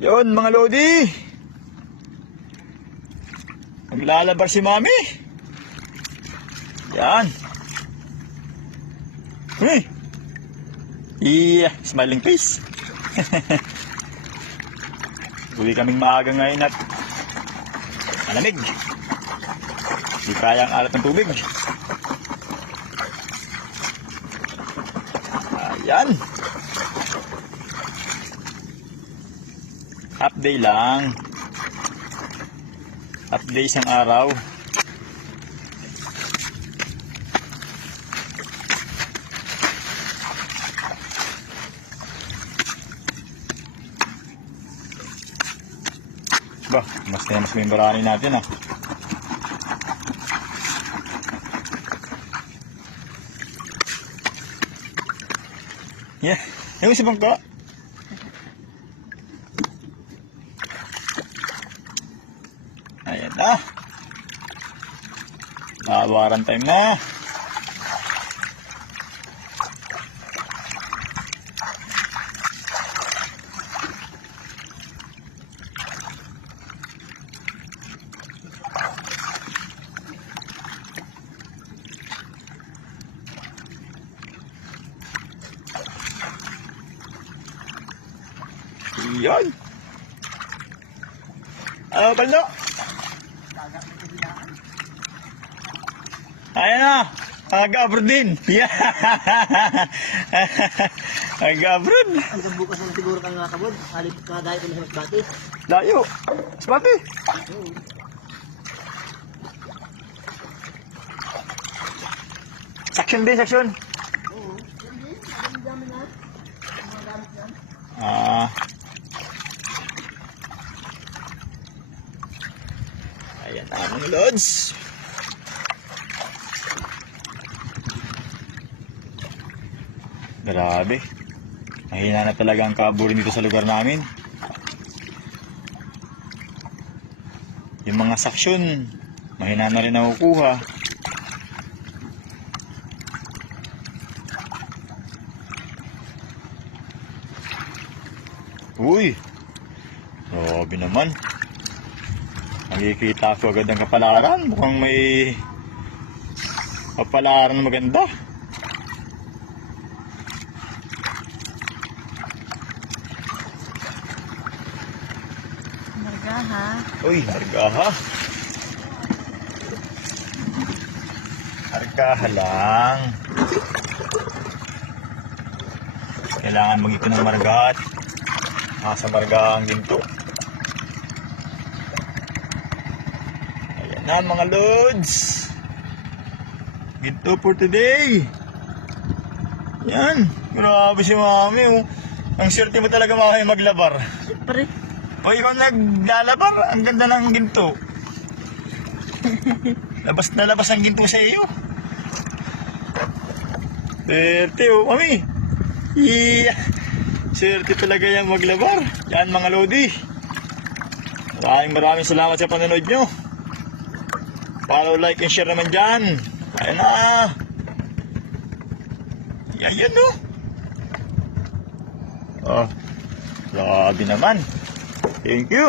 Yun mga lodi. Naglalabar si mami. Yan. Hey. Yeah, smiling face. Uwi kaming maaga ngayon at malamig. Di kayang alat ng tubig. Ayan. Half day lang. Half day isang araw. Bah, mas memorani natin ah. Yeah, yung isa bangka. Ayan na. Nawaran time na. Yan. Ano ba no? Ayan na. Agabro din. Yeah. Agabro. Hanggang bukas na siguro kang nakakabod. Halip ka dahil kung sa Masbate. Layo. Masbate. Section din, section. Oo. Hindi. Ang dami na. Ang gamit yan. Ayan na mga lods. Grabe. Mahina na talaga ang kaburin dito sa lugar namin. Yung mga saksyon, mahina na rin nakukuha. Uy! Grabe naman. Nakikita ko agad ang kapalaran. Mukhang may kapalaran na maganda. Margaha. Uy, margaha. Margaha lang. Kailangan mag-ipon ng margaha at nasa margaha ang ginto. Ayan na mga lods. Ginto for today. Yan. Grabe si mami. Oh. Ang swerte mo talaga mami maglabar. Siyempre. O ikaw naglalabar, ang ganda ng ginto. Labas na labas ang ginto sa iyo. Swerte oh, mami. Yeah. Swerte talaga yan maglabar. Yan mga lodi. Maraming salamat sa panonood nyo. Follow, like, and share naman dyan. Ayan na. Yan no. Oh. Grabe naman. Thank you.